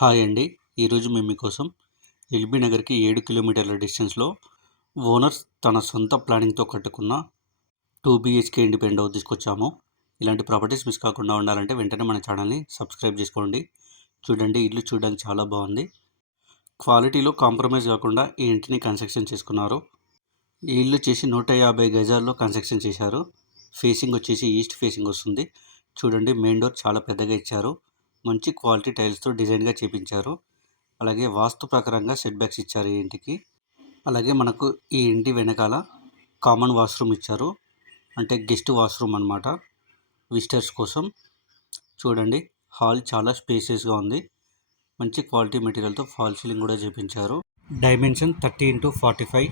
Hi అండి. ఈరోజు మేము మీకోసం ఎల్బీ నగర్కి ఏడు కిలోమీటర్ల డిస్టెన్స్లో ఓనర్స్ తన సొంత ప్లానింగ్తో కట్టుకున్న టూ బీహెచ్కే ఇండిపెండెంట్ హౌస్ తీసుకొచ్చాము. ఇలాంటి ప్రాపర్టీస్ మిస్ కాకుండా ఉండాలంటే వెంటనే మన ఛానల్ని సబ్స్క్రైబ్ చేసుకోండి. చూడండి ఇల్లు చూడడానికి చాలా బాగుంది. క్వాలిటీలో కాంప్రమైజ్ కాకుండా ఈ ఇంటిని కన్స్ట్రక్షన్ చేసుకున్నారు. ఈ ఇల్లు చేసి నూట యాభై గజాల్లో కన్స్ట్రక్షన్ చేశారు. ఫేసింగ్ వచ్చేసి ఈస్ట్ ఫేసింగ్ వస్తుంది. చూడండి మెయిన్ డోర్ చాలా పెద్దగా ఇచ్చారు. మంచి క్వాలిటీ టైల్స్తో డిజైన్గా చేపించారు. అలాగే వాస్తు ప్రకారంగా సెట్ బ్యాక్స్ ఇచ్చారు ఈ ఇంటికి. అలాగే మనకు ఈ ఇంటి వెనకాల కామన్ వాష్రూమ్ ఇచ్చారు. అంటే గెస్ట్ వాష్రూమ్ అనమాట విజిటర్స్ కోసం. చూడండి హాల్ చాలా స్పేసియస్గా ఉంది. మంచి క్వాలిటీ మెటీరియల్తో ఫాల్ సీలింగ్ కూడా చేపించారు. Dimension thirty into forty five.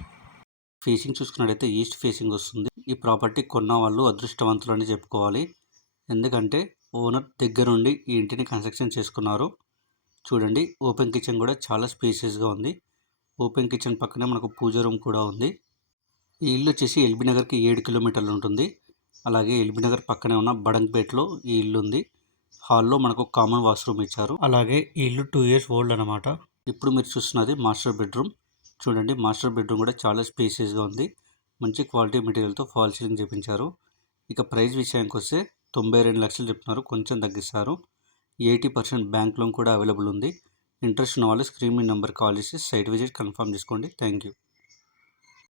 Facing చూసుకున్నట్టయితే ఈస్ట్ ఫేసింగ్ వస్తుంది. ఈ ప్రాపర్టీ కొన్న వాళ్ళు అదృష్టవంతులు అని చెప్పుకోవాలి. ఎందుకంటే ఓనర్ దగ్గరుండి ఈ ఇంటిని కన్స్ట్రక్షన్ చేసుకున్నారు. చూడండి ఓపెన్ కిచెన్ కూడా చాలా స్పేసియస్గా ఉంది. ఓపెన్ కిచెన్ పక్కనే మనకు పూజ రూమ్ కూడా ఉంది. ఈ ఇల్లు వచ్చేసి ఎల్బీ నగర్కి ఏడు కిలోమీటర్లు ఉంటుంది. అలాగే ఎల్బీ నగర్ పక్కనే ఉన్న బడంగ్పేట్లో ఈ ఇల్లు ఉంది. హాల్లో మనకు కామన్ వాష్రూమ్ ఇచ్చారు. అలాగే ఈ ఇల్లు టూ ఇయర్స్ ఓల్డ్ అనమాట ఇప్పుడు మీరు చూస్తున్నది మాస్టర్ బెడ్రూమ్. చూడండి మాస్టర్ బెడ్రూమ్ కూడా చాలా స్పేసియస్గా ఉంది. మంచి క్వాలిటీ మెటీరియల్తో ఫాల్ సీలింగ్ చేపించారు. ఇక ప్రైస్ విషయానికి వస్తే తొంభై రెండు లక్షలు చెప్తున్నారు. కొంచెం తగ్గిస్తారు. ఎయిటీ పర్సెంట్ బ్యాంక్ లోన్ కూడా అవైలబుల్ ఉంది. ఇంట్రెస్ట్ ఉన్న వాళ్ళు స్క్రీన్ మీ నెంబర్ కాల్ చేసి సైట్ విజిట్ కన్ఫర్మ్ చేసుకోండి. Thank you.